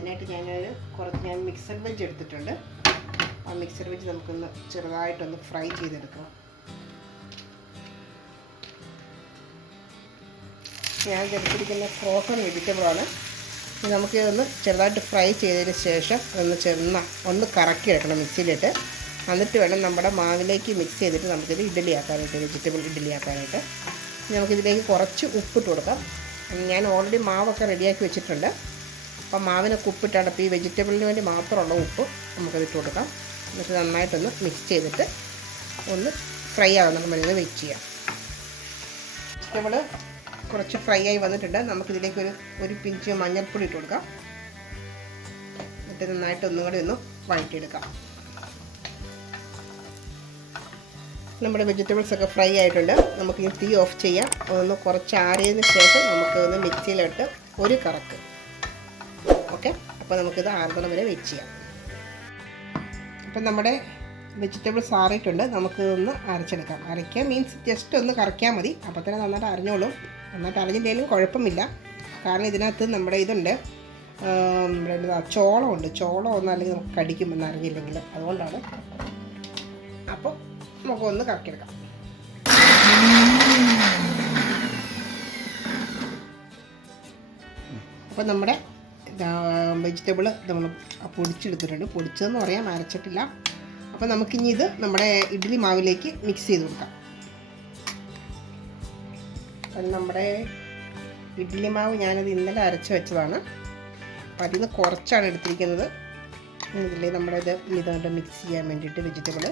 അതിനായിട്ട് ഞാൻ mixed veg എടുത്തിട്ടുണ്ട്. ആ മിക്സഡ് വെജ് നമുക്കൊന്ന് ചെറുതായിട്ടൊന്ന് ഫ്രൈ ചെയ്തെടുക്കാം. ഞാൻ എടുത്തിരിക്കുന്ന ഫ്രോസൺ വെജിറ്റബിളാണ്. നമുക്ക് ഇതൊന്ന് ചെറുതായിട്ട് ഫ്രൈ ചെയ്തതിന് ശേഷം ഒന്ന് കറക്കിയെടുക്കണം മിക്സിയിലിട്ട്. എന്നിട്ട് വേണം നമ്മുടെ മാവിലേക്ക് മിക്സ് ചെയ്തിട്ട് നമുക്കിത് ഇഡ്ഡലി ആക്കാനായിട്ട്, വെജിറ്റബിൾ ഇഡ്ഡലി ആക്കാനായിട്ട്. നമുക്കിതിലേക്ക് കുറച്ച് ഉപ്പിട്ട് കൊടുക്കാം. ഞാൻ ഓൾറെഡി മാവൊക്കെ റെഡിയാക്കി വെച്ചിട്ടുണ്ട്. അപ്പോൾ മാവിനൊക്കെ ഉപ്പിട്ടാണ്. അപ്പോൾ ഈ വെജിറ്റബിളിന് വേണ്ടി മാത്രമുള്ള ഉപ്പ് നമുക്കതിട്ട് കൊടുക്കാം. എന്നിട്ട് നന്നായിട്ടൊന്ന് മിക്സ് ചെയ്തിട്ട് ഒന്ന് ഫ്രൈ ആകുന്ന മരുന്ന് വെയിറ്റ് ചെയ്യാം. വെജിറ്റബിൾ കുറച്ച് ഫ്രൈ ആയി വന്നിട്ടുണ്ട്. നമുക്കിതിലേക്ക് ഒരു പിഞ്ച് മഞ്ഞൾപ്പൊടി ഇട്ട് കൊടുക്കാം. എന്നിട്ട് നന്നായിട്ട് ഒന്നും കൂടി ഒന്ന് വഴറ്റിയെടുക്കാം. നമ്മുടെ വെജിറ്റബിൾസ് ഒക്കെ ഫ്രൈ ആയിട്ടുണ്ട്. നമുക്ക് തീ ഓഫ് ചെയ്യാം. ഒന്ന് കുറച്ച് ആറിയതിന് ശേഷം നമുക്ക് ഒന്ന് മിക്സിയിലിട്ട് ഒരു കറക്ക്. ഓക്കെ, അപ്പോൾ നമുക്കിത് ആറുതണം വരെ വെയിറ്റ് ചെയ്യാം. അപ്പം നമ്മുടെ വെജിറ്റബിൾസ് ആറിയിട്ടുണ്ട്. നമുക്ക് ഒന്ന് അരച്ചെടുക്കാം. അരയ്ക്കുക മീൻസ് ജസ്റ്റ് ഒന്ന് കറക്കിയാൽ മതി. അപ്പോൾ തന്നെ നന്നായിട്ട് അരിഞ്ഞോളും. നന്നായിട്ട് അരിഞ്ഞില്ലെങ്കിലും കുഴപ്പമില്ല. കാരണം ഇതിനകത്ത് നമ്മുടെ ഇതുണ്ട്, ചോളമുണ്ട്. ചോളം ഒന്നും അല്ലെങ്കിൽ നമുക്ക് കടിക്കുമെന്ന് അറിഞ്ഞില്ലെങ്കിൽ, അതുകൊണ്ടാണ്. അപ്പോൾ നമുക്കൊന്ന് കറക്കിയെടുക്കാം. അപ്പോൾ നമ്മുടെ വെജിറ്റബിൾ നമ്മൾ പൊടിച്ചെടുത്തിട്ടുണ്ട്. പൊടിച്ചതെന്ന് പറയാൻ അരച്ചിട്ടില്ല. അപ്പോൾ നമുക്കിനി ഇത് നമ്മുടെ ഇഡ്ഡലി മാവിലേക്ക് മിക്സ് ചെയ്ത് കൊടുക്കാം. അപ്പം നമ്മുടെ ഇഡ്ഡലി മാവ് ഞാനത് ഇന്നലെ അരച്ച് വെച്ചതാണ്. അപ്പോൾ അതിൽ നിന്ന് കുറച്ചാണ് എടുത്തിരിക്കുന്നത്. ഇതിൽ നമ്മുടെ ഇതുകൊണ്ട് മിക്സ് ചെയ്യാൻ വേണ്ടിയിട്ട് വെജിറ്റബിൾ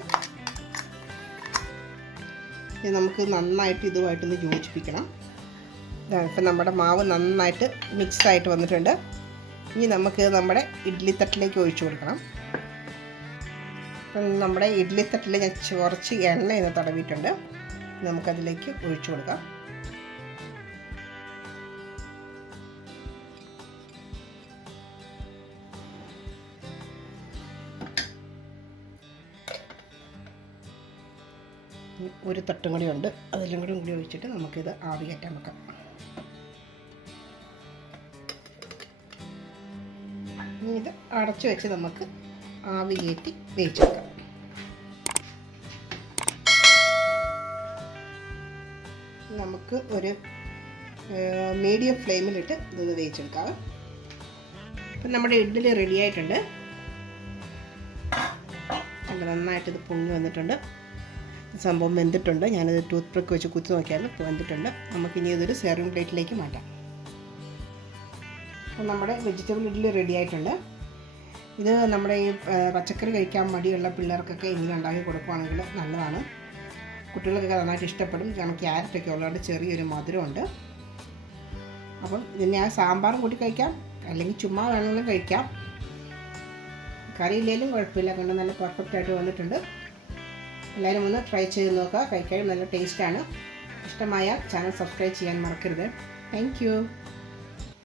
നമുക്ക് നന്നായിട്ട് ഇതുമായിട്ടൊന്ന് യോജിപ്പിക്കണം. ഇപ്പം നമ്മുടെ മാവ് നന്നായിട്ട് മിക്സായിട്ട് വന്നിട്ടുണ്ട്. ഇനി നമുക്ക് നമ്മുടെ ഇഡ്ഡലി തട്ടിലേക്ക് ഒഴിച്ചു കൊടുക്കണം. അപ്പം നമ്മുടെ ഇഡ്ഡലി തട്ടിൽ ഞാൻ കുറച്ച് എണ്ണ ഇന്ന് തടവിയിട്ടുണ്ട്. നമുക്കതിലേക്ക് ഒഴിച്ചു കൊടുക്കാം. ഒരു തട്ടും കൂടി ഉണ്ട്, അതിലും കൂടി ഒഴിച്ചിട്ട് നമുക്കിത് ആവി കയറ്റാൻ വെക്കാം. ഇത് അടച്ചു വെച്ച് നമുക്ക് ആവി കയറ്റി വേവിച്ചെടുക്കാം. നമുക്ക് ഒരു മീഡിയം ഫ്ലെയിമിലിട്ട് ഇതൊന്ന് വേവിച്ചെടുക്കാം. അപ്പം നമ്മുടെ ഇഡ്ഡലി റെഡി ആയിട്ടുണ്ട്. നന്നായിട്ട് ഇത് പൊങ്ങി വന്നിട്ടുണ്ട്. സംഭവം വെന്തിട്ടുണ്ട്. ഞാനത് ടൂത്ത് പിക്ക് വെച്ച് കുത്തി നോക്കിയാലും വെന്തിട്ടുണ്ട്. നമുക്കിനി ഇതൊരു സെർവിങ് പ്ലേറ്റിലേക്ക് മാറ്റാം. അപ്പോൾ നമ്മുടെ വെജിറ്റബിൾ ഇഡ്ഡലി റെഡി ആയിട്ടുണ്ട്. ഇത് നമ്മുടെ ഈ പച്ചക്കറി കഴിക്കാൻ മടിയുള്ള പിള്ളേർക്കൊക്കെ ഇങ്ങനെ ഉണ്ടാക്കി കൊടുക്കുകയാണെങ്കിൽ നല്ലതാണ്. കുട്ടികൾക്കൊക്കെ നന്നായിട്ട് ഇഷ്ടപ്പെടും. കാരണം ക്യാരറ്റൊക്കെ ഉള്ളതുകൊണ്ട് ചെറിയൊരു മധുരമുണ്ട്. അപ്പം ഇതിനെ സാമ്പാറും കൂട്ടി കഴിക്കാം, അല്ലെങ്കിൽ ചുമ്മാ വേണമെങ്കിലും കഴിക്കാം. കറിയില്ലെങ്കിലും കുഴപ്പമില്ല. കൊണ്ട് നല്ല പെർഫെക്റ്റായിട്ട് വന്നിട്ടുണ്ട്. എല്ലാവരും ഒന്ന് ട്രൈ ചെയ്ത് നോക്കുക. കഴിക്കാൻ നല്ല ടേസ്റ്റാണ്. ഇഷ്ടമായ ചാനൽ സബ്സ്ക്രൈബ് ചെയ്യാൻ മറക്കരുത്. Thank you.